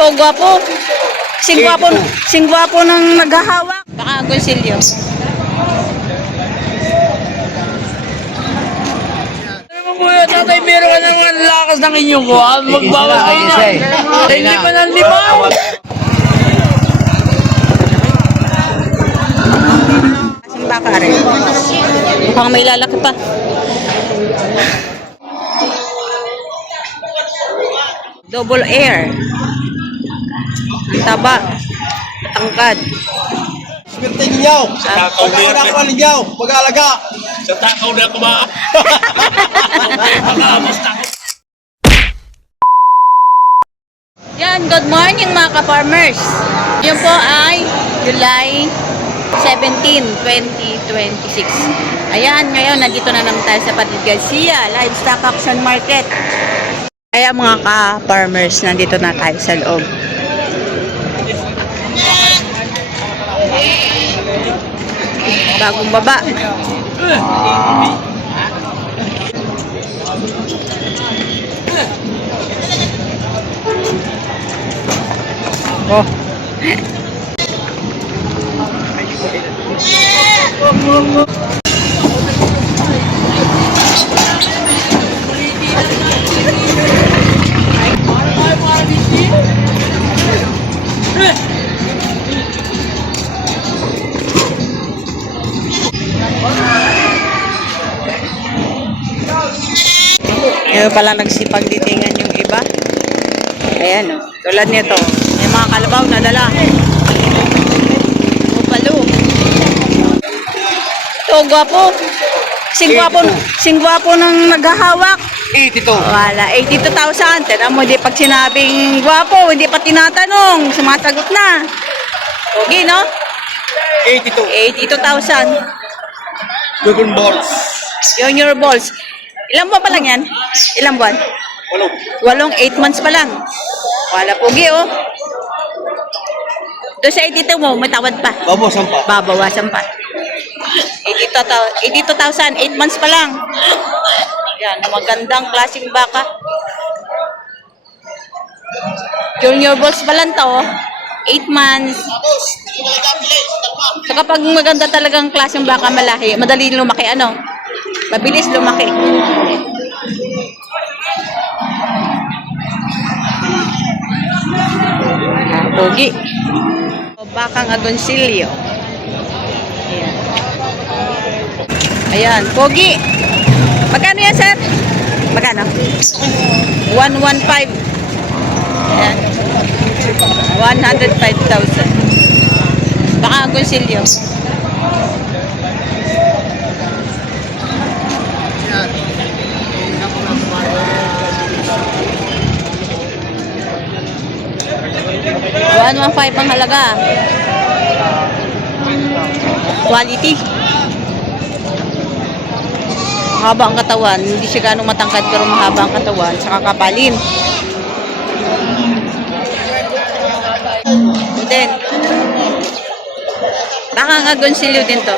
Ito, gwapo. Sing gwapo ng naghahawak. Baka Agoncillo. Kuya, tatay, meron ka naman lakas ng inyong kuha. Magbawas ka na. Hindi pa ng limaw. Kasing baka rin. Mukhang may lalaki pa. Double air. Ang taba. Tangkad. Swerte ninyo. Pagkakakuha ninyo. Pag-aalaga. Sa takaw na kumaan. Yan, good morning mga ka-farmers. Yun po ay July 17, 2026. Ayan, ngayon nandito na naman tayo sa Padre Garcia Livestock Auction Market. Kaya mga ka-farmers, nandito na tayo sa loob. Bagong baba. Oh. Ngayon pala nagsipag ditingan yung iba. Ayan, oh. Tulad nito. May mga kalabaw na dala. Upalo. Ito, gwapo. Sing gwapo ng naghahawak. 82. Wala, 82,000. Tira mo, di pag sinabing gwapo, hindi pa tinatanong. Sumasagot na. Okay, no? 82. 82,000. Dragon Balls. Junior balls. Ilang buwan pa lang yan? Ilang buwan? 8 months pa lang. Wala, pogi, oh. Doon sa 82 mo, may tawad pa. Babawasan pa. Babawasan pa. 82,000, 8 months pa lang. Yan, magandang klaseng baka. Junior balls pa lang to, 8 months. So kapag maganda talagang klaseng baka malahi, madali lumaki, ano? Mabilis lumaki. Pogi. Bakang Agoncillo. Ayan. Ayan, pogi. Magkano yan, sir? Magkano? 115. Ayan. 105,000. Bakang Agoncillo. One 1.5 ang halaga. Quality. Mahaba ang katawan. Hindi siya ganong matangkad pero mahaba ang katawan. Saka kapalin. Then, baka ang Agoncillo din to.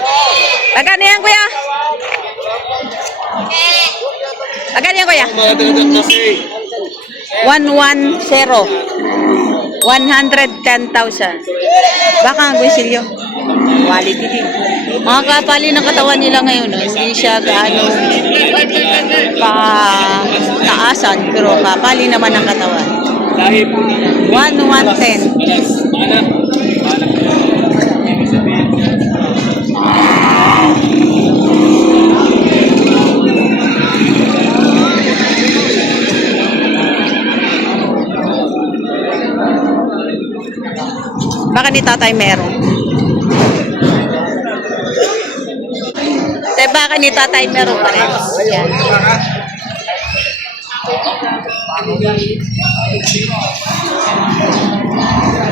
Magkano yan, kuya? Magkano yan, kuya? 110. 110,000. Baka ang Agoncillo. Quality din. Mga kapali ng katawan nila ngayon, no? Hindi siya gaano taasan, pero kapali naman ang katawan. 110. Baka ni tatay meron. Baka ni tatay meron pa rin. Yan.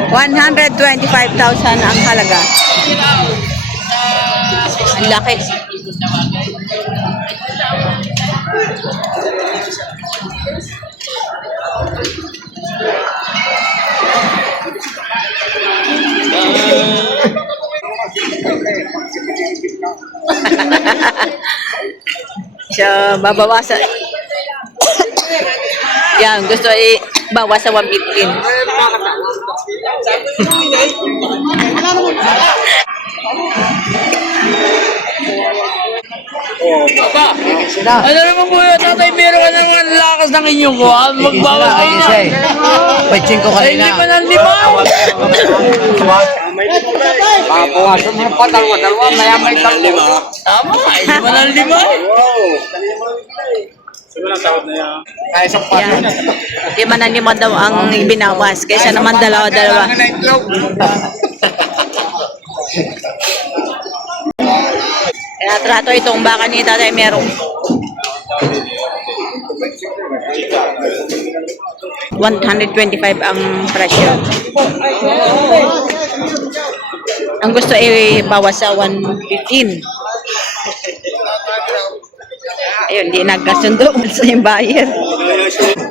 $125,000 ang halaga. Ang laki. So, babawasan. Yan, gusto bawas sa 115. Aba, ano naman po yun, tatay, meron ka naman lakas ng inyong kuhan. Magbawas kayo na. Pagching ko Ay, hindi kanina. pa ng lima. Papawasan mo pa dalawa, maya may dalawa. Tama, ay, hindi pa ng lima. Kaya sa Yan. 5 daw ang ibinawas. Kaysa naman dalawa-dalawa. Kaya trato itong baka ni Tatay Merong. 125 ang presyo. Ang gusto ay bawas sa 115. Ayun, di nagkasundo sa yung buyer.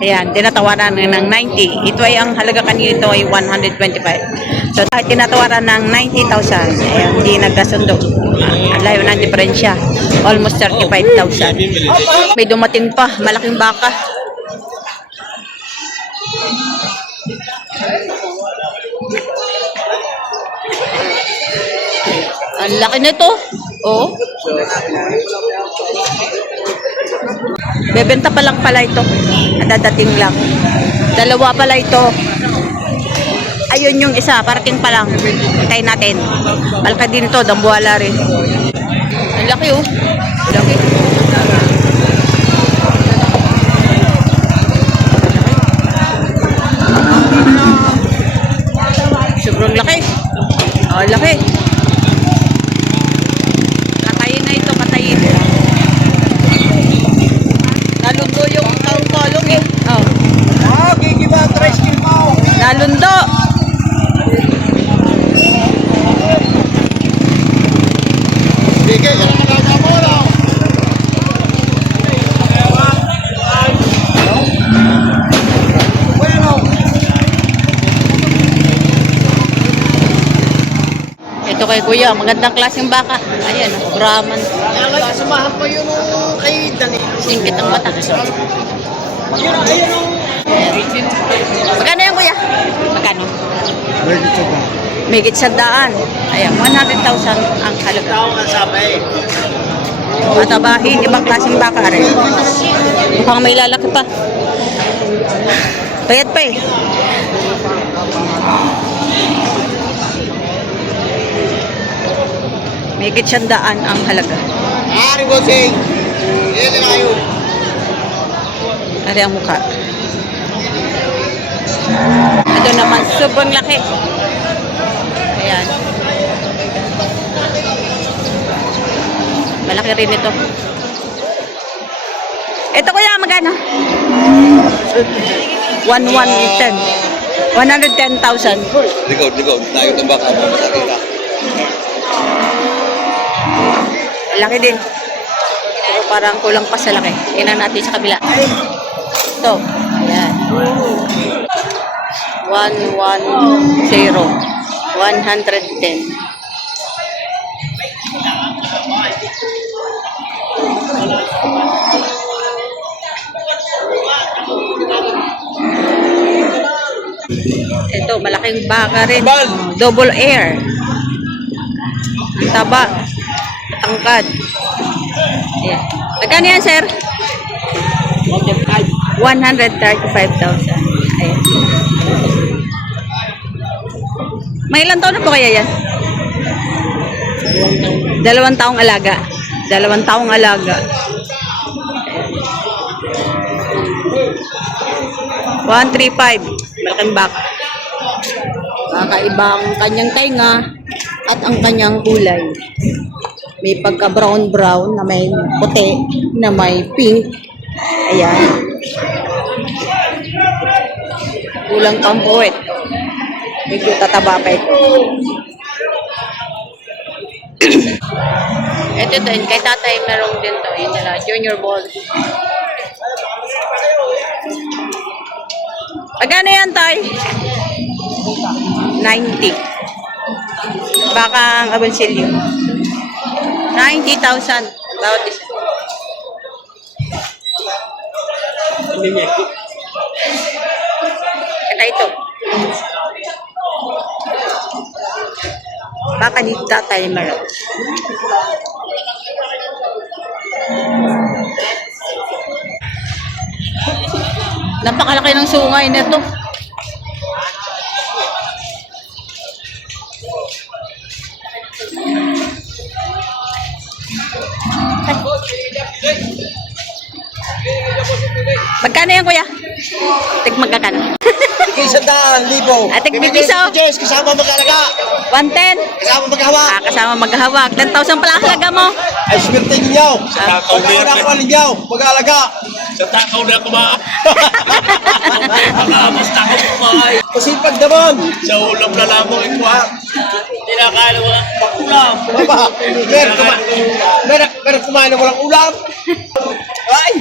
Ayan, tinatawaran ng 90. Ito ay ang halaga kanina, ito ay 125. So, dahil tinatawaran ng 90,000, ayan, di nagkasundo. Ang layo ng diferensya. Almost 35,000. May dumating pa, malaking baka. Ang laki nito. Oh. Bebenta pa lang pala ito. Dadating lang. Dalawa pala ito. Ayun yung isa, parking pa lang. Hintayin natin. Malaki din ito, dambuhala rin. Ang laki oh. Laki. Sobrang laki. Oh, laki. Katayin na ito, katayin. Nalundo yung kalong eh. Oh. Gigiba, 3 skill mo. Nalundo. Bigay ka na magkaka mo, no? Ito kay Kuya, magandang klaseng baka. Ayan, Brahman. Kaya samahan pa yun kay Dani. Singkit ang mata. Magkano yan, Kuya? Magkano? Megit sa daan. Ayan, 100,000 ang halaga. Tao nga sabay. Matabahin, ibang klaseng baka rin. Mukhang may lalaki pa. Payat pa eh. Megit sa daan ang halaga. Ari Bosing. Yan na kayo. Ari ang mukha. Ito naman, sobrang laki. Ayan. Malaki rin ito. Ito Kuya, magkano? 110. 110,000. Likod. Tayo ng baka mo. Masakit ka. Laki din. Pero parang kulang pa sa laki. Tingnan natin sa kabila. Ito. Ayan. 110. 110. Ito, malaking baka rin. Double air. Ang taba. Tangkad. Ayan. Magkano yan, sir? 135,000. Ayan. May ilang taon na po kaya yan? 2 taong alaga. 2 taong alaga. 135. Malaking baka. Kakaiba ang kanyang tainga at ang kanyang kulay. May pagka brown na may puti, na may pink. Ayan. Kulang pang puwet. Medyo tataba pa ito. Ito din, kay tatay merong din to. Yun nila, junior ball. Magkano yan, tay? 90. Baka ang abansilyo. 90,000. Bawat isa. Saka ito. Baka ni Tatay Maro. Napakalaki ng sungay nito. Magkano yan, kuya? Tig magkakano? ₱100,000. At tig piso? Diyos, kasama mag-alaga. 110? Kasama maghawak. Kasama maghahawak. 10,000 pala ang halaga mo. Ay, swerte ninyo. Pagkauna ko ninyo, mag-alaga. Sa takaw na kumain. Basta ako kumain. Masipag naman. Sa ulam na lamang ito ha. Hindi na kaya na walang ulam. Baba, meron kumain na walang ulam. Ay!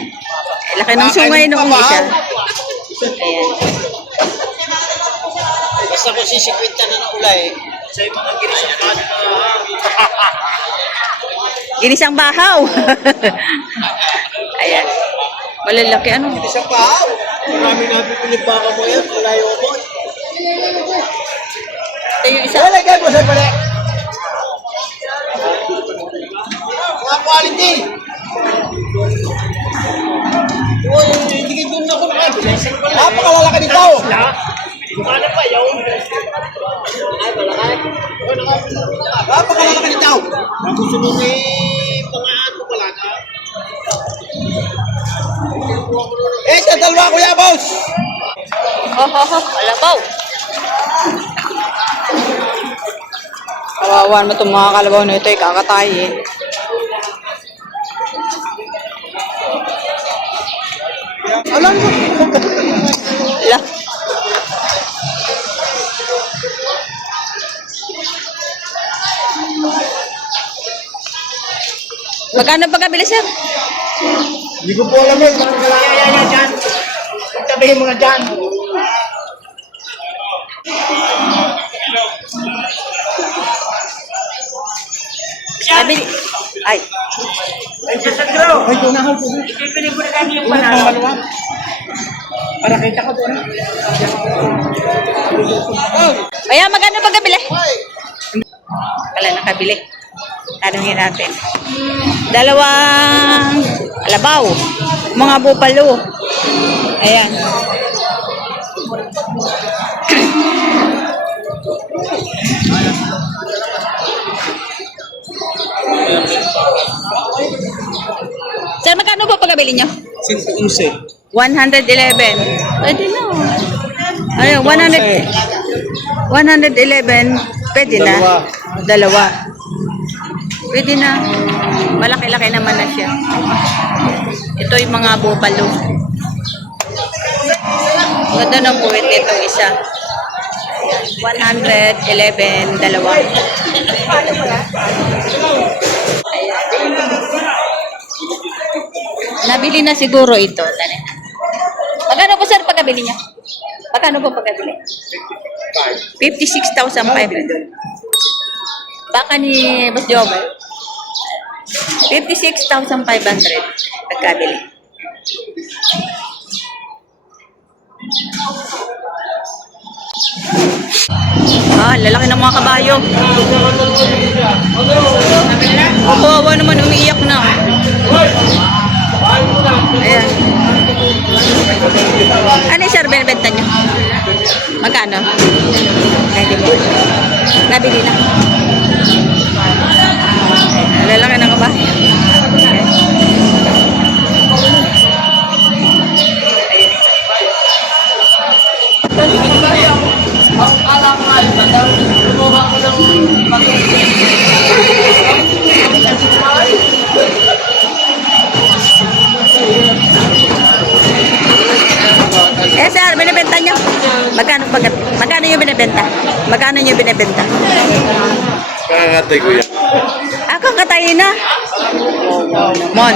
Laki ng sungay nung isa. Ayan. Basta ko sisikwita na ng ulay. Sa mga ginisang kano na Ginisang bahaw. Ayan. Malalaki ano. Isang paaw. Marami natin pinipaka mo yan. Malayo mo. Ito yung isa. Wala kayo mo sa pala. Mga quality. Hindi doon na ako nakabili. Napakalalaki nito. Kumana pa yaw. Napakalalaki nito. Gusto mo may pangaan mo pala ka. Sa dalawa kuya boss. Kalabaw. Kawawan mo itong mga kalabaw na ito. Kakatayin. Alam mo. Ala. Magkano ba kabili, sir? Hindi ko po alam yun. Yan, dyan. Tabihin mo na dyan. Kabili. Ay. Ay, tunahan po. Pipili ko na kami yung panalo. Para kita ko doon. Ayan, magkano ba kabili? Wala nakabili. Tanungin natin. Dalawang alabaw. Mga bupalo. Ayan. Sir, magkano po pagkabili nyo? 111. Pwede na. Ayun, 111. Pwede na. Dalawa. Pwede na. Malaki-laki naman na siya. Ito yung mga bupalo. Ganda ng puwit nito isa. 111, dalawa. Nabili na siguro ito. Magkano po sir pagkabili niya? Magkano po pagkabili? 56,500. Baka ni Boss Job. 56,500 pagkabili. Lalaki ng mga kabayo. Kawawa naman, umiiyak na. Ayan. Ano yung sir, binibenta nyo? Magkano? Nabili na. Lalaki ng kabayo. Sir, binibenta nyo? Magkano yung binibenta? Magkano yung binibenta? Kakatay ko yan. Kakatay na. Mon.